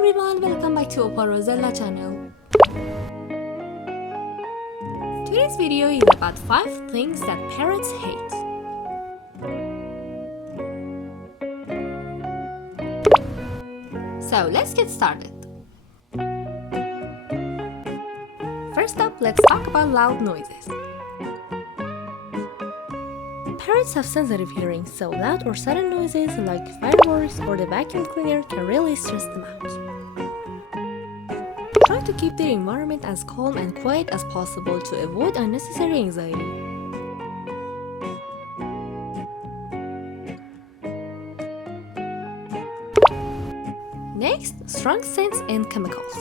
everyone, welcome back to Opal Rosella channel. Today's video is about 5 things that parrots hate. So let's get started. First up, let's talk about loud noises. Parrots have sensitive hearing, so loud or sudden noises like fireworks or the vacuum cleaner can really stress them out. Try to keep their environment as calm and quiet as possible to avoid unnecessary anxiety. Next, strong scents and chemicals.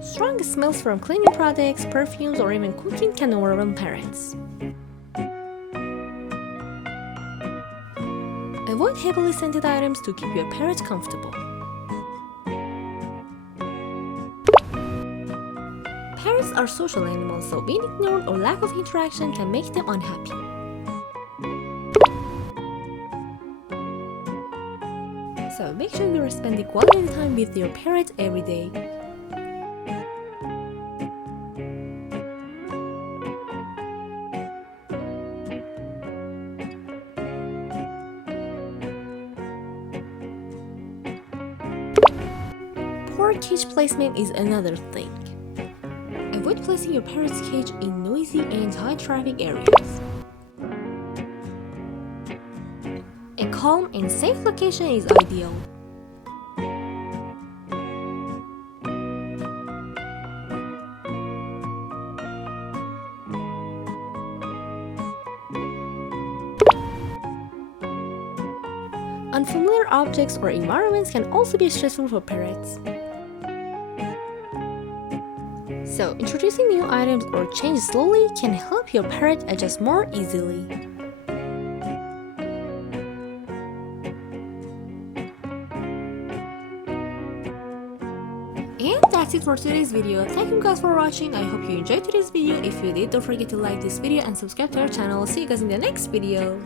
Strong smells from cleaning products, perfumes, or even cooking can overwhelm parrots. Avoid heavily scented items to keep your parrot comfortable. Parrots are social animals, so being ignored or lack of interaction can make them unhappy. So make sure you're spending quality time with your parrot every day. Poor cage placement is another thing. Avoid placing your parrot's cage in noisy and high-traffic areas. A calm and safe location is ideal. Unfamiliar objects or environments can also be stressful for parrots. So, introducing new items or changes slowly can help your parrot adjust more easily. And that's it for today's video. Thank you guys for watching. I hope you enjoyed today's video. If you did, don't forget to like this video and subscribe to our channel. See you guys in the next video.